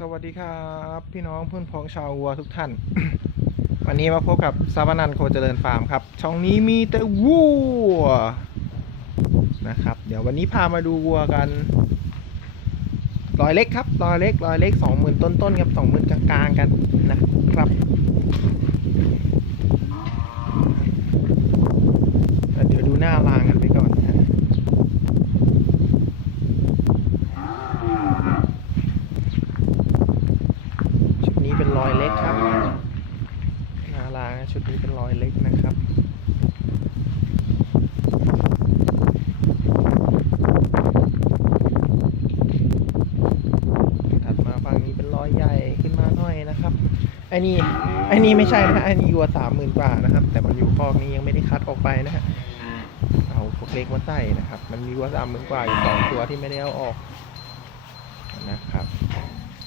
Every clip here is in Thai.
สวัสดีครับ พี่น้องเพื่อนพ้องชาววัวทุกท่าน วันนี้มาพบกับซาบานันโคเจริญฟาร์มครับ ช่องนี้มีแต่วัวนะครับ เดี๋ยววันนี้พามาดูวัวกันรอยเล็กครับรอยเล็กรอยเล็กสองหมื่นต้นๆครับสองหมื่นกลางๆกันนะครับเดี๋ยวดูหน้ารางกันไปก่อนนะฮะ ชุดนี้เป็นรอยเล็กครับนาลาชุดนี้เป็นร อยเล็กนะครับถัดมาฝั่งนี้เป็นรอยใหญ่ขึ้นมาหน่อยนะครับไอ้นี่ไอ้นี่ไม่ใช่นะฮะไอ้นี่วัวสามหมื่นกว่านะครับ แต่มันอยู่คอกนี้ยังไม่ได้คัดออกไปนะฮะ เอาพวกเล็กมาใส่นะครับ มันมีวัวสามหมื่นกว่าอยู่สองตัวที่ไม่ได้เอาออกนะครับ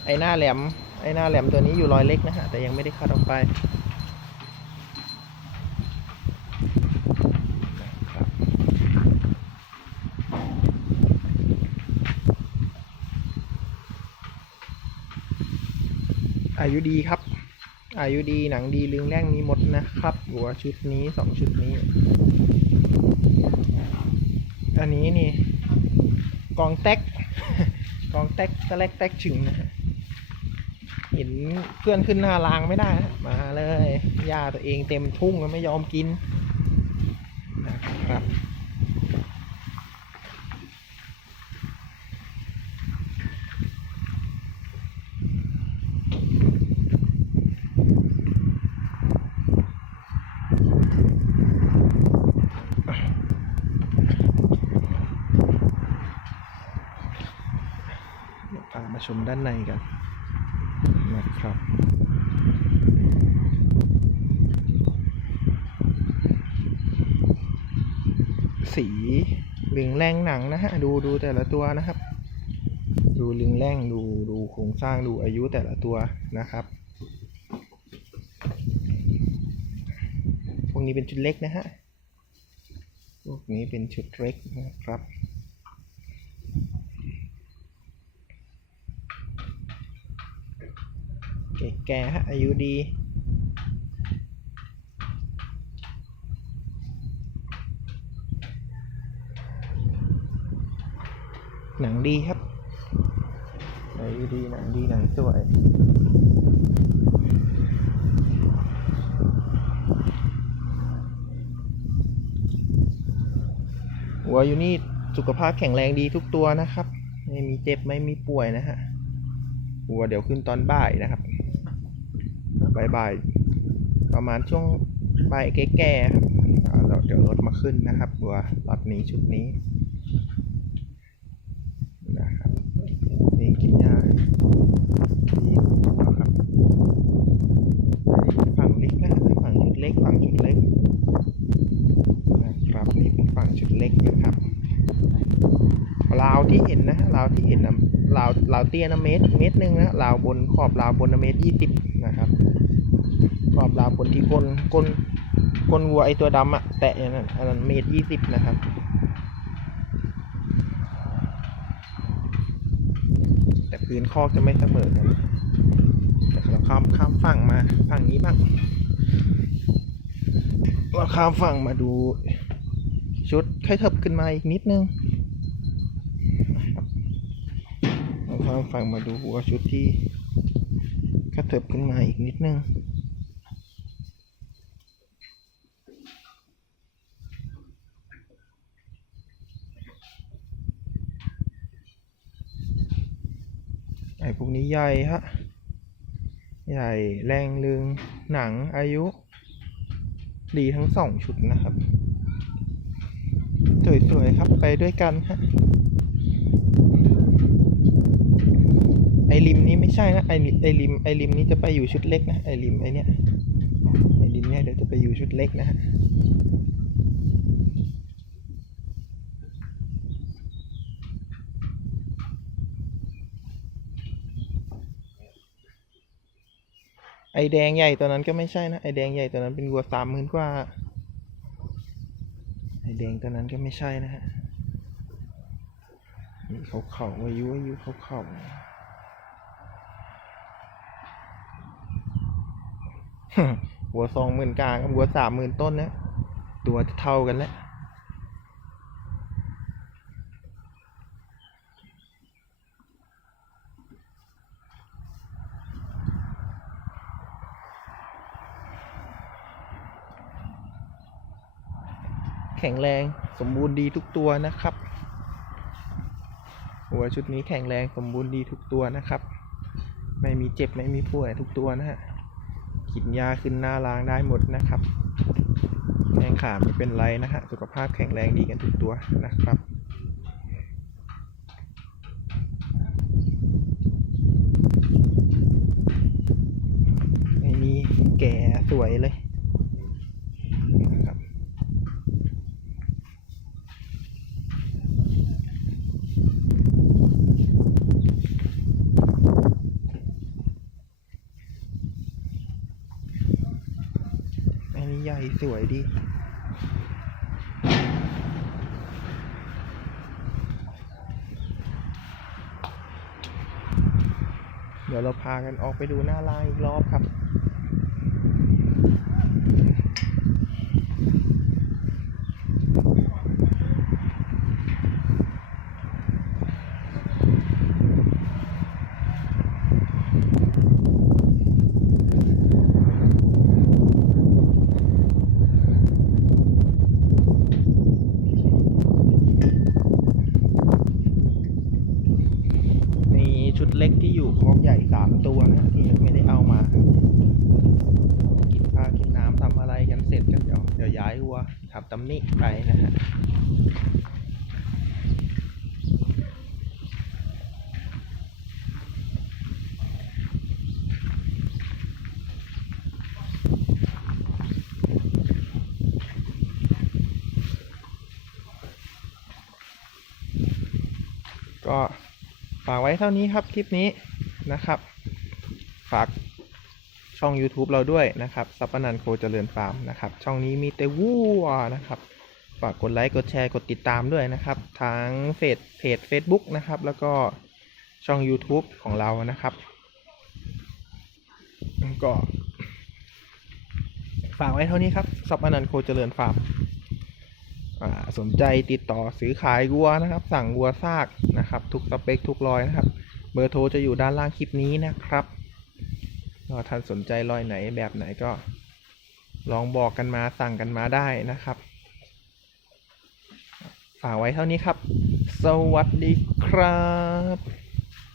ไอ้หน้าแหลม ไอ้หน้าแหลมตัวนี้อยู่รอยเล็กนะฮะ แต่ยังไม่ได้คัดออกไปนะครับ อายุดีครับ อายุดีหนังดีลึงแร่งมีหมดนะครับ หัวชุดนี้สองชุดนี้ อันนี้นี่ กองแต๊กกองแต๊กตะแลกแต๊กฉึงนะเห็นเพื่อนขึ้นหน้ารางไม่ได้นะมาเลยหญ้าตัวเองเต็มทุ่งแล้วไม่ยอมกินนะครับ พามาชมด้านในกันนะครับ สีลึงแรงหนังนะฮะ ดูดูแต่ละตัวนะครับ ดูลึงแรงดูดูโครงสร้างดูอายุแต่ละตัวนะครับ พวกนี้เป็นชุดเล็กนะฮะ พวกนี้เป็นชุดเล็กนะครับ แก่ฮะอายุดี หนังดีครับอายุดีหนังดีหนังสวยหัวอยู่นี่สุขภาพแข็งแรงดีทุกตัวนะครับ ไม่มีเจ็บไม่มีป่วยนะฮะหัวเดี๋ยวขึ้นตอนบ่ายนะครับ บ่ายๆประมาณช่วงบ่ายแก่ๆครับเราเดี๋ยวรถมาขึ้นนะครับตัวรถนี้ชุดนี้นะครับนี่กินยาดีนะครับฝั่งเล็กนะฝั่งชุดเล็กฝั่งชุดเล็กนะครับนี่เป็นฝั่งชุดเล็กนะครับราวที่เห็นนะราวที่เห็นนะราวราวเตี้ยนะเมตรเมตรหนึ่งนะราวบนขอบราวบนนะเมตรยี่สิบนะครับ ขอบราวบนที่ก้นก้นก้นวัวไอตัวดำอะแตะอย่างนั้นอันนั้นเมตรยี่สิบนะครับแต่พื้นคอกจะไม่เสมอกันแต่เราข้ามข้ามฝั่งมาฝั่งนี้บ้างเราข้ามฝั่งมาดูชุดค่เถิบขึ้นมาอีกนิดนึงนะครับเราข้ามฝั่งมาดูหัวชุดที่กระเถิบขึ้นมาอีกนิดนึง ไอ้พวกนี้ใหญ่ฮะ ใหญ่แรงลึงหนังอายุ ดีทั้งสองชุดนะครับ สวยๆครับไปด้วยกันฮะไอริมนี้ไม่ใช่นะไอริไอริมไอริมนี้จะไปอยู่ชุดเล็กนะไอริมไอเนี้ยไอริมเนี้ยเดี๋ยวจะไปอยู่ชุดเล็กนะฮะ ไอแดงใหญ่ตัวนั้นก็ไม่ใช่นะ ไอแดงใหญ่ตัวนั้นเป็นวัวสามหมื่นกว่า ไอแดงตัวนั้นก็ไม่ใช่นะฮะนี่เขาเข่าอายุอายุเขาเข่าหัวสองหมื่นกลางกับหัวสามหมื่นต้นเนะตัวเท่ากันแล้ว แข็งแรงสมบูรณ์ดีทุกตัวนะครับ หัวชุดนี้แข็งแรงสมบูรณ์ดีทุกตัวนะครับ ไม่มีเจ็บไม่มีป่วยทุกตัวนะฮะกินยาขึ้นหน้าล้างได้หมดนะครับแข้งขาไม่เป็นไรนะฮะสุขภาพแข็งแรงดีกันทุกตัวนะครับไอ้นี่แก่สวยเลยนะครับ อันนี้ให ญ่สวยดี เดี๋ยวเราพากันออกไปดูหน้าร้านอีกรอบครับ ที่อยู่คอกใหญ่สามตัวนะที่ยังไม่ได้เอามา กินข้าวกินน้ำทำอะไรกันเสร็จกันเดี๋ยวเดี๋ยวย้ายวัวทับตำหนิไปนะฮะก็ ฝากไว้เท่านี้ครับคลิปนี้นะครับ ฝากช่อง YouTube เราด้วยนะครับสัปนันโคเจริญฟาร์มนะครับ ช่องนี้มีแต่วัวนะครับ ฝากกดไลค์กดแชร์กดติดตามด้วยนะครับทั้งเฟซเพจ Facebook นะครับ แล้วก็ช่อง YouTube ของเรานะครับ ก็ ฝากไว้เท่านี้ครับสัปนันโคเจริญฟาร์ม สนใจติดต่อซื้อขายวัวนะครับ สั่งวัวซากนะครับ ทุกสเปคทุกรอยนะครับ เบอร์โทรจะอยู่ด้านล่างคลิปนี้นะครับก็ท่านสนใจรอยไหนแบบไหนก็ ลองบอกกันมาสั่งกันมาได้นะครับฝากไว้เท่านี้ครับ สวัสดีครับ